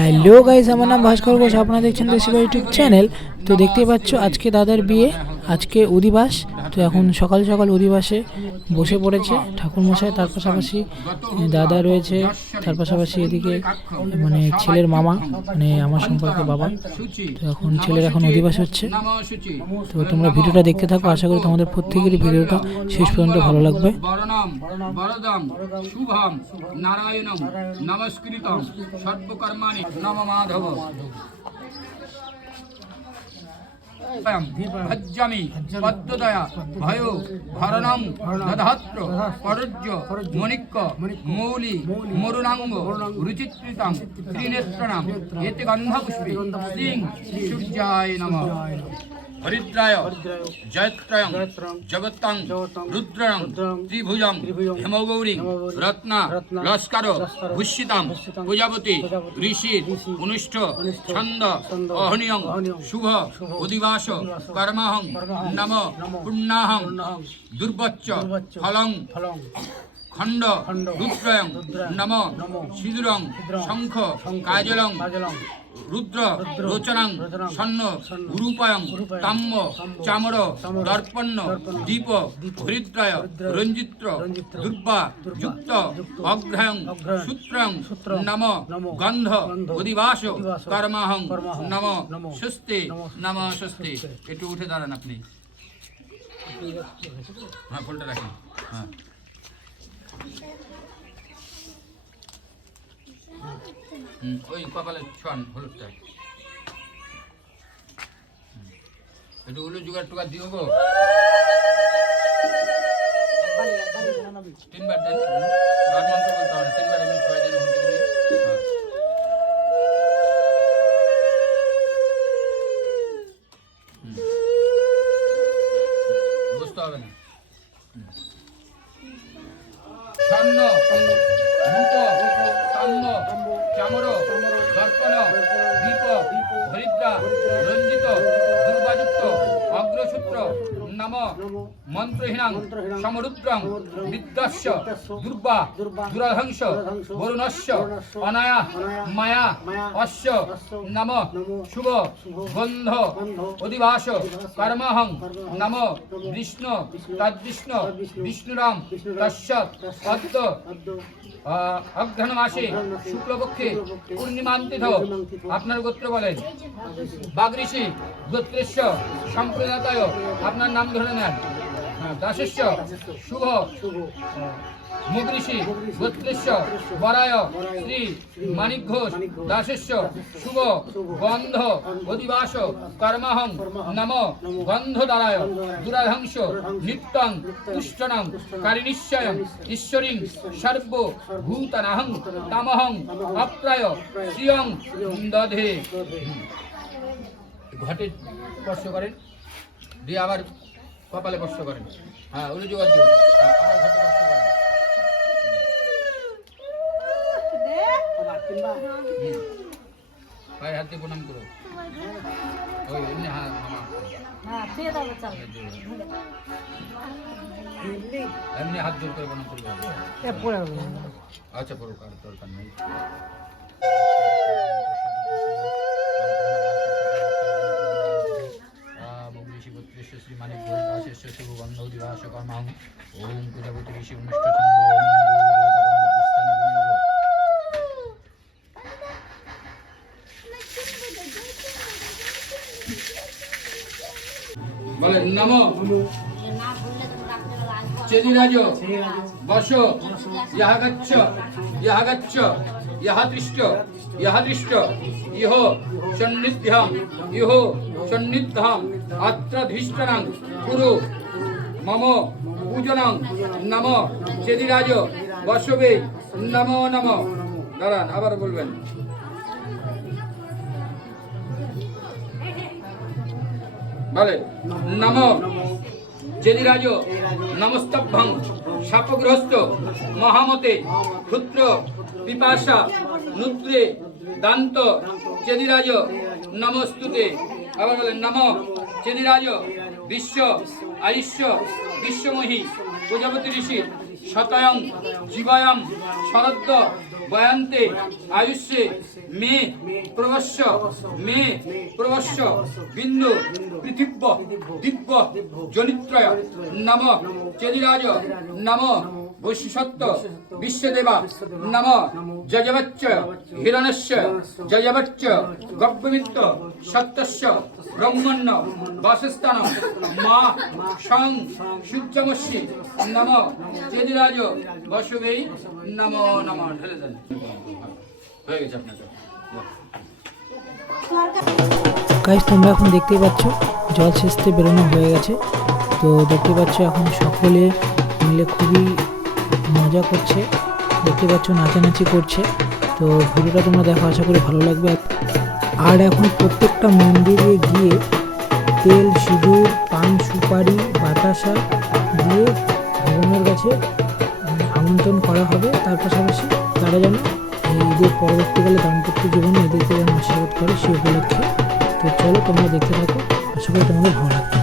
Hello guys, আমার নাম ভাস্কর ঘোষ। আপনারা দেখছেন দেশি ইউটিউব চ্যানেল। তো দেখতেই পাচ্ছ আজকে দাদার বিয়ে, আজকে অধিবাস। তো এখন সকাল সকাল অধিবাসে বসে পড়েছে ঠাকুরমশাই, তার পাশাপাশি দাদা রয়েছে, তার পাশাপাশি এদিকে মানে ছেলের মামা, মানে আমার সম্পর্কে বাবা। তো এখন ছেলের এখন অধিবাস হচ্ছে। তো তোমরা ভিডিওটা দেখতে থাকো, আশা করি তোমাদের প্রত্যেকেরই ভিডিওটা শেষ পর্যন্ত ভালো লাগবে। শুভম নারায়ণং নমস্কৃতং সর্বকর্মাণি নম মাধব ভজ্জামি পদ্মদয়া ভয় ভরণং দধাত্র পরজ্য মণিক্য মৌলি মরুণাঙ্গ রুচিত্রিতং ত্রিনেত্রণাম এতে গন্ধপুষ্পে শ্রীং সূর্যায় নমঃ। হরিদ্রায় জয়ত্রয়ং জগত্তং রুদ্রয়ং ত্রিভুজং হেমগৌরী রত্ন লস্কর ভূষিতং প্রজাপতি ঋষির অনুষ্ঠ ছন্দ অহনিয়ং শুভ অধিবাস কর্মহং নম পুণ্যাহং দুর্বচ্চ ফলং খণ্ড রুদ্রয়ং নম সিঁদুরং শঙ্খ কাজলং রুদ্র রোচনাং স্বর্ণ রূপায়ং তাম্য চামর দর্পণ্য দীপ হরিদ্রায় রঞ্জিত্র দুর্বা যুক্ত অগ্রহং সূত্রং নম গন্ধ অধিবাস কর্মাহং নম স্বস্তি নম স্বস্তি। একটু উঠে দাঁড়ান আপনি। হ্যাঁ, ফুলটা রাখেন। হ্যাঁ, ওই কপালে ছন হলুদটা একটু হলুদ জোগাড় টোগাড় দিও গো। তিনবার দেন, আর মন্ত্র বলতে হবে না, তিনবার এমনি 6 দিন হতে গেলে বুঝতে হবে না। স্বর্ণ রূপ তাম্য চামর দর্পণ দীপ হরিদ্রা রঞ্জিত দুর্বাযুক্ত অগ্রসূত্র নম মন্ত্রহীনাং সমরুদ্রং বিদ্যস্য দুর্বা দুরাধংস বরুণস্য অনায়া মায়া অস্য নম শুভ গন্ধ অধিবাস কর্মহং নম বিষ্ণু তদ্বিষ্ণু বিষ্ণুরাম তস্যৎ পদ্ম অগ্রহণ মাসে শুক্লপক্ষে পূর্ণিমান্তিথ। আপনার গোত্র বলেন। বাগঋষি গোত্রেশ্ব সম্প্রদায় আপনার নাম ধরে নেন। দাসস্য শুভ মুগঋষি গোত্রেশ্ব বরায় শ্রী মানিক ঘোষ দাসস্য শুভ গন্ধ অধিবাস কর্মহং নম গন্ধদারায় দুরাধংস নিত্যং তুষ্টনং কারিনিশ্চয়ং ঈশ্বরীং সর্ব ভূতানাহং তামহং অপ্রায় শ্রিয়ং দধে। ঘটে স্পর্শ করেন, দিয়ে আবার কপালে স্পর্শ করেন। হ্যাঁ, ওই জোগাড় দিও। আবার ঘটে স্পর্শ করেন। পায়ে হাত দিয়ে প্রণাম করো। ওই এমনি হাত এমনি হাত জোর করে প্রণাম করবে। আচ্ছা, পড়ো, কার দরকার নেই। শ্রী মানিক ঘোষ দাসেশ্ব শুভ গন্ধ দিবাস কর্মাহং ওম প্রজাপতি ঋষি অনুষ্ঠ ছন্দ বলেন নম চেদিরাজ বস ইহা গচ্ছ ইহা গচ্ছ ইহা দৃষ্ট ইহা দৃষ্ট ইহ সন্নিধ্যং ইহ সন্নিধ্যং আত্রাধিষ্ঠনং কুরু মম পূজনং নম চেদিরাজ বসবে নমো নম। দাঁড়ান, আবার বলবেন। বলে নম চেদিরাজ নমস্তভ্যং শাপগ্রস্ত মহামতে ক্ষুদ্র পিপাসা নুদ্রে দান্ত চেদিরাজ নমস্তুতে। আবার বলেন নম চেদিরাজ বিশ্ব আয়ুষ্য বিশ্বমহী প্রজাপতি ঋষি শতয়ং জীবায়ং শরদ্দ বয়ান্তে আয়ুষ্যে মে প্রবশ্য মে প্রবশ্য বিন্দু পৃথিব্য দিব্য জনিত্রয় নম চেদিরাজ নম বৈশিষ্ট্য বিশ্বদেবা নম যজবচ্চ হিরণস্য যজবচ্চ গব্যমিত্র সত্যস্য ব্রহ্মণ্য বাসস্থান মা সং সূর্যমস্যি নম চেদিরাজ বসুবেই নম নম। ঢেলে দেন, হয়ে গেছে আপনাকে। গাইস তোমরা এখন দেখতেই পাচ্ছ জল সেচতে বেরোনো হয়ে গেছে। তো দেখতে পাচ্ছ এখন সকলে মিলে খুবই মজা করছে, দেখতে পাচ্ছ নাচানাচি করছে। তো ভিডিওটা তোমরা দেখো, আশা করি ভালো লাগবে। আর এখন প্রত্যেকটা মন্দিরে গিয়ে তেল সিঁদুর পান সুপারি বাতাসা দিয়ে ভগবানের কাছে আমন্ত্রণ করা হবে। তার পাশাপাশি তারা যেন এদের পরবর্তীকালে দাম্পত্য জীবনে এদেরকে যেন আশীর্বাদ করে সে উপলক্ষে। তো চলো তোমরা দেখতে থাকো, আশা করি তোমাদের ভালো লাগবে।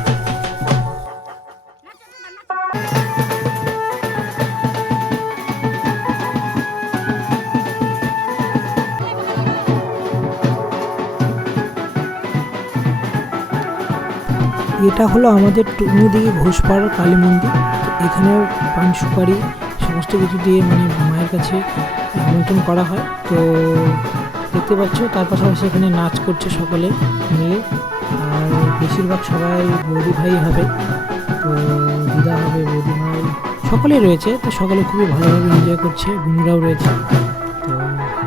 এটা হলো আমাদের টুকনিদিঘি ঘোষপাড়ার কালী মন্দির। এখানেও পান সুপারি সমস্ত কিছু দিয়ে মানে মায়ের কাছে আমন্ত্রণ করা হয়। তো দেখতে পাচ্ছ তার পাশাপাশি এখানে নাচ করছে সকলে মিলে। আর বেশিরভাগ সবাই বৌদি ভাই হবে, তো দিদা হবে, বৌদি ভাই সকলেই রয়েছে। তো সকলে খুবই ভালোভাবে এনজয় করছে, বোনরাও রয়েছে।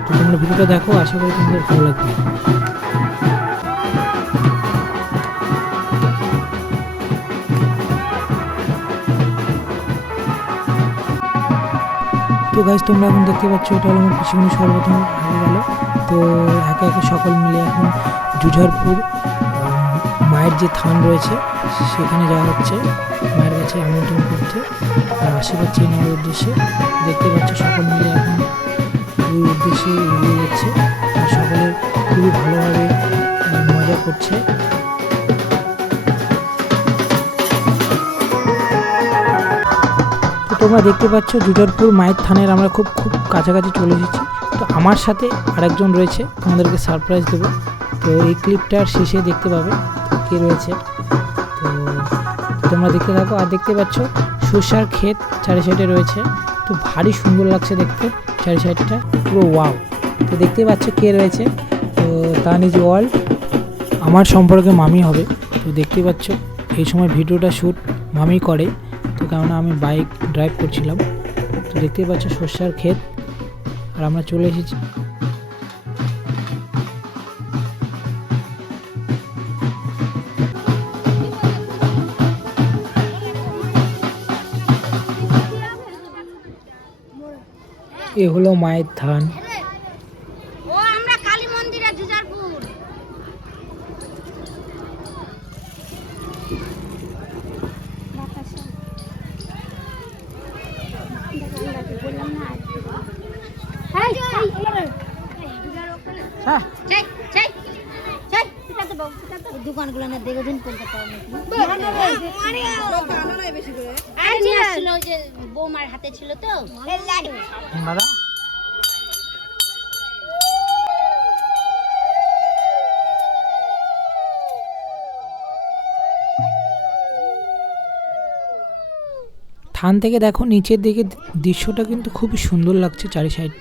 তো তোমরা ভিডিওটা দেখো, আশা করি তোমাদের ভালো লাগবে। তো গাইজ তোমরা এখন দেখতে পাচ্ছ এটা হলো আমার পিছনে সর্বপ্রথম হয়ে গেল। তো একে একে সকল মিলে এখন জুঝারপুর মায়ের যে থান রয়েছে সেখানে যাওয়া হচ্ছে, মায়ের কাছে আমন্ত্রণ করতে আর আশীর্বাদ চেয়ে নেওয়ার উদ্দেশ্যে। দেখতে পাচ্ছ সকল মিলে এখন ওই উদ্দেশ্যে এগিয়ে যাচ্ছে আর সকলে খুবই ভালোভাবে মজা করছে। তোমরা দেখতে পাচ্ছ জুঝারপুর মায়ের থানের আমরা খুব কাছাকাছি চলে এসেছি। তো আমার সাথে আরেকজন রয়েছে, তোমাদেরকে সারপ্রাইজ দেবো। তো এই ক্লিপটার শেষে দেখতে পাবে কে রয়েছে। তো তোমরা দেখতে থাকো। আর দেখতে পাচ্ছ সরষার ক্ষেত চারি সাইডে রয়েছে, তো ভারী সুন্দর লাগছে দেখতে চারি সাইডটা, পুরো ওয়াও। তো দেখতে পাচ্ছ কে রয়েছে, তো তানিজ ওয়ার্ল্ড আমার সম্পর্কে মামি হবে। তো দেখতে পাচ্ছ এই সময় ভিডিওটা শ্যুট মামি করে, তো কেননা আমি বাইক ড্রাইভ করছিলাম। তো দেখতেই পাচ্ছ সরষার ক্ষেত আর আমরা চলে এসেছি। এ হলো মায়ের থান। ও আমরা কালী মন্দিরে জুঝারপুর। দোকানগুলো না দেখে দিন যে বৌমার হাতে ছিল তো দাদা থান থেকে দেখো নিচের দিকে দৃশ্যটা কিন্তু খুবই সুন্দর লাগছে, চারি সাইড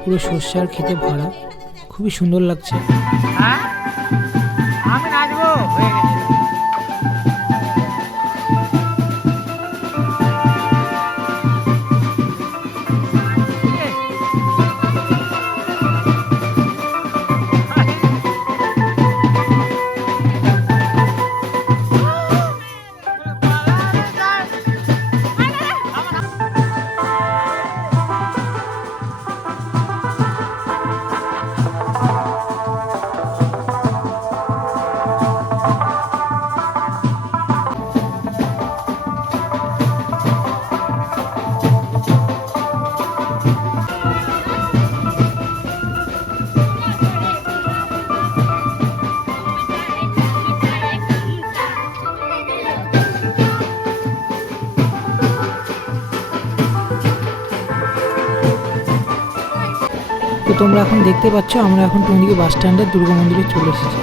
পুরো সর্ষার খেতে ভরা, খুবই সুন্দর লাগছে। আমি নাচবো হয়ে গেছে। তোমরা এখন দেখতে পাচ্ছ আমরা এখন টুঙ্গি বাস স্ট্যান্ডের দুর্গা মন্দিরে চলে এসেছি।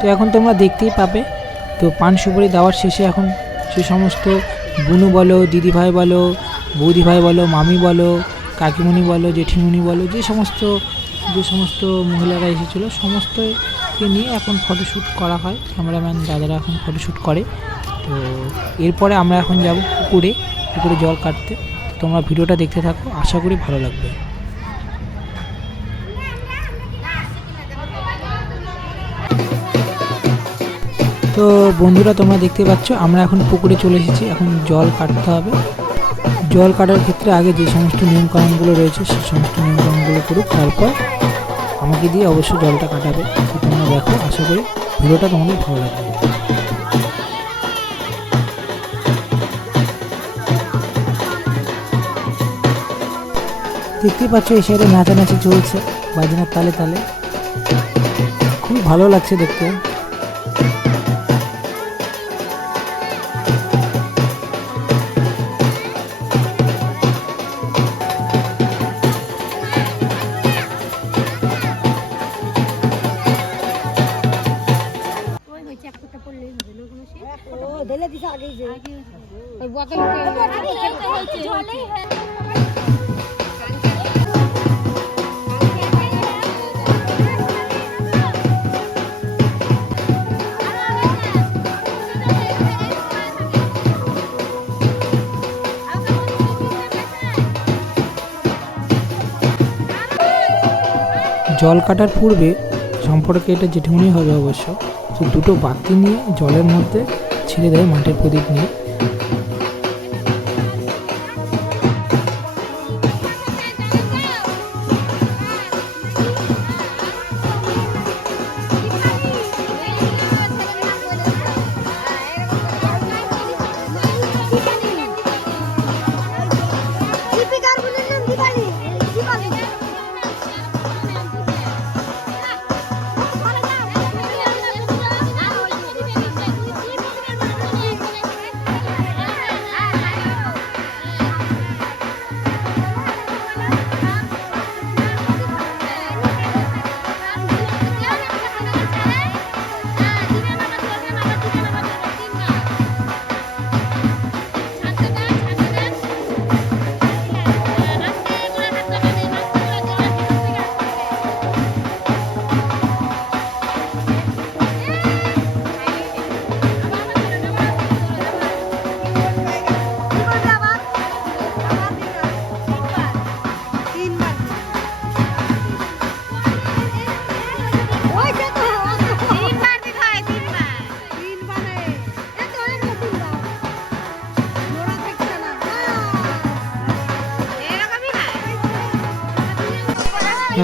তো এখন তোমরা দেখতেই পাবে, তো পান সুপারি দেওয়ার শেষে এখন সে সমস্ত বুনু বলো, দিদিভাই বলো, বৌদিভাই বলো, মামি বলো, কাকিমণি বলো, জেঠিমণি বলো, যে সমস্ত মহিলারা এসেছিলো সমস্তকে নিয়ে এখন ফটোশ্যুট করা হয়। ক্যামেরাম্যান দাদারা এখন ফটোশ্যুট করে। তো এরপরে আমরা এখন যাব পুকুরে জল কাটতে। তোমরা ভিডিওটা দেখতে থাকো, আশা করি ভালো লাগবে। তো বন্ধুরা তোমরা দেখতে পাচ্ছ আমরা এখন পুকুরে চলে এসেছি। এখন জল কাটতে হবে। জল কাটার ক্ষেত্রে আগে যে সমস্ত নিয়মকানুনগুলো রয়েছে সেই সমস্ত নিয়মকানুনগুলো করুক, তারপর আমাকে দিয়ে অবশ্যই জলটা কাটাবে। তো তোমরা দেখো, আশা করি ভিডিওটা তোমাদের ভালো লাগবে। দেখতেই পাচ্ছ এই সাইডে নাচানাচি চলছে বাজনার তালে তালে, খুব ভালো লাগছে দেখতে। জল কাটার পূর্বে সম্পর্কে এটা জেঠিমনি হবে অবশ্য, তো দুটো বাতি নিয়ে জলের মধ্যে ছেড়ে দেয় মাটির প্রদীপ নিয়ে।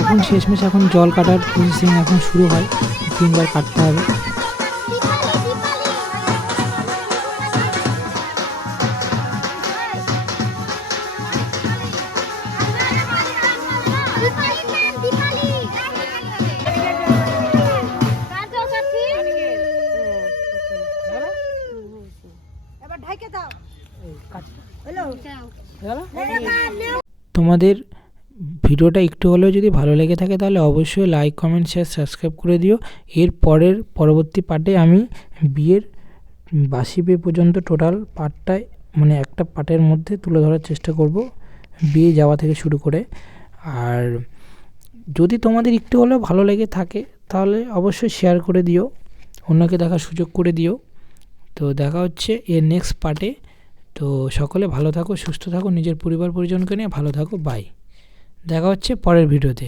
এখন শেষমেশ এখন জল কাটার প্রসেসিং এখন শুরু হয়, 3 বার কাটতে হবে। তোমাদের ভিডিওটা একটু হলেও যদি ভালো লেগে থাকে তাহলে অবশ্যই লাইক, কমেন্ট, শেয়ার, সাবস্ক্রাইব করে দিও। এর পরবর্তী পার্টে আমি বিয়ের বাসি বিয়ে পর্যন্ত টোটাল পার্টটাই মানে একটা পার্টের মধ্যে তুলে ধরার চেষ্টা করব, বিয়ে যাওয়া থেকে শুরু করে। আর যদি তোমাদের একটু হলেও ভালো লেগে থাকে তাহলে অবশ্যই শেয়ার করে দিও, অন্যকে দেখার সুযোগ করে দিও। তো দেখা হচ্ছে এর নেক্সট পার্টে। তো সকলে ভালো থাকো, সুস্থ থাকো, নিজের পরিবার পরিজনকে নিয়ে ভালো থাকো। বাই, দেখা হচ্ছে পরের ভিডিওতে।